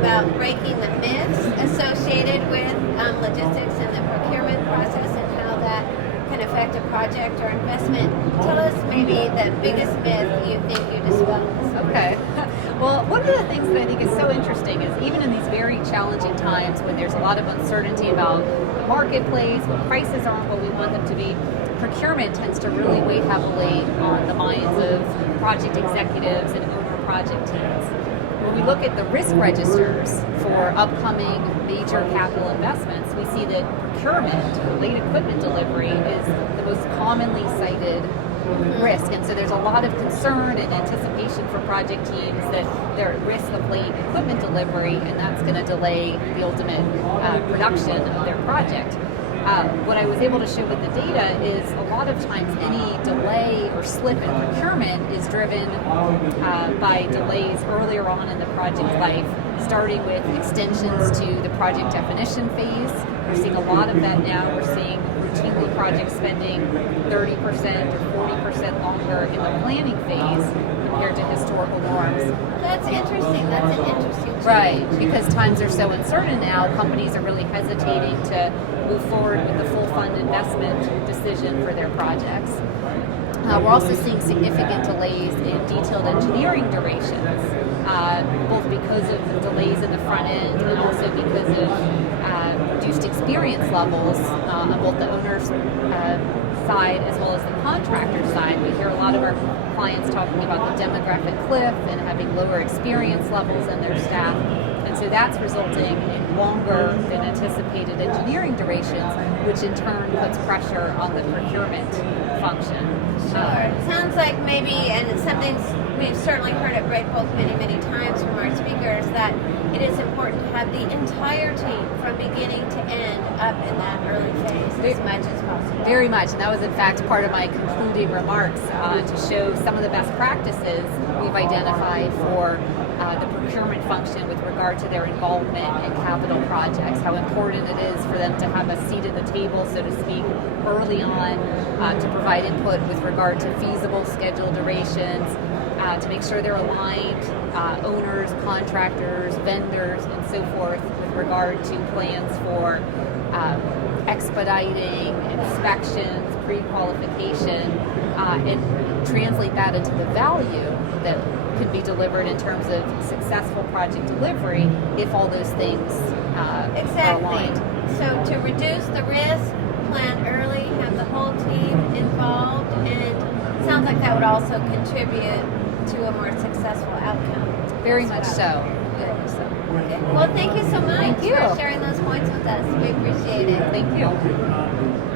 about breaking the myths associated with logistics and the procurement process and how that can affect a project or investment. Tell us maybe the biggest myth you think you dispelled. Okay. Well, one of the things that I think is so interesting is even in these very challenging times when there's a lot of uncertainty about the marketplace, when prices aren't what we want them to be, procurement tends to really weigh heavily on the minds of project executives and owner project teams. When we look at the risk registers for upcoming major capital investments, we see that procurement, late equipment delivery, is the most commonly cited risk. And so there's a lot of concern and anticipation for project teams that they're at risk of late equipment delivery, and that's going to delay the ultimate production of their project. What I was able to show with the data is a lot of times any delay or slip in procurement is driven by delays earlier on in the project life, starting with extensions to the project definition phase. We're seeing a lot of that now. We're seeing routinely projects spending 30% or 40% longer in the planning phase compared to historical norms. That's interesting. That's an interesting change. Right, because times are so uncertain now, companies are really hesitating to move forward with the full fund investment decision for their projects. We're also seeing significant delays in detailed engineering durations, both because of the delays in the front end and also because of reduced experience levels on both the owner's side as well as the contractor side. We hear a lot of our clients talking about the demographic cliff and having lower experience levels in their staff. And so that's resulting in longer than anticipated engineering durations, which in turn puts pressure on the procurement function. Sure. It sounds like maybe, and it's something we've certainly heard at Breakbulk many, many times from our speakers, that it is important to have the entire team from beginning to end up in that early phase as much as possible. Very much, and that was in fact part of my concluding remarks to show some of the best practices we've identified for the procurement function with regard to their involvement in capital projects, how important it is for them to have a seat at the table, so to speak, early on to provide input with regard to feasible schedule durations, to make sure they're aligned, owners, contractors, vendors, and so forth with regard to plans for expediting, inspections, pre-qualification, and translate that into the value that can be delivered in terms of successful project delivery if all those things are aligned. So to reduce the risk, plan early, have the whole team involved, and it sounds like that would also contribute to a more successful outcome. Very much so. Good. Okay. Well, thank you so much for sharing those points with us. We appreciate it. Thank you.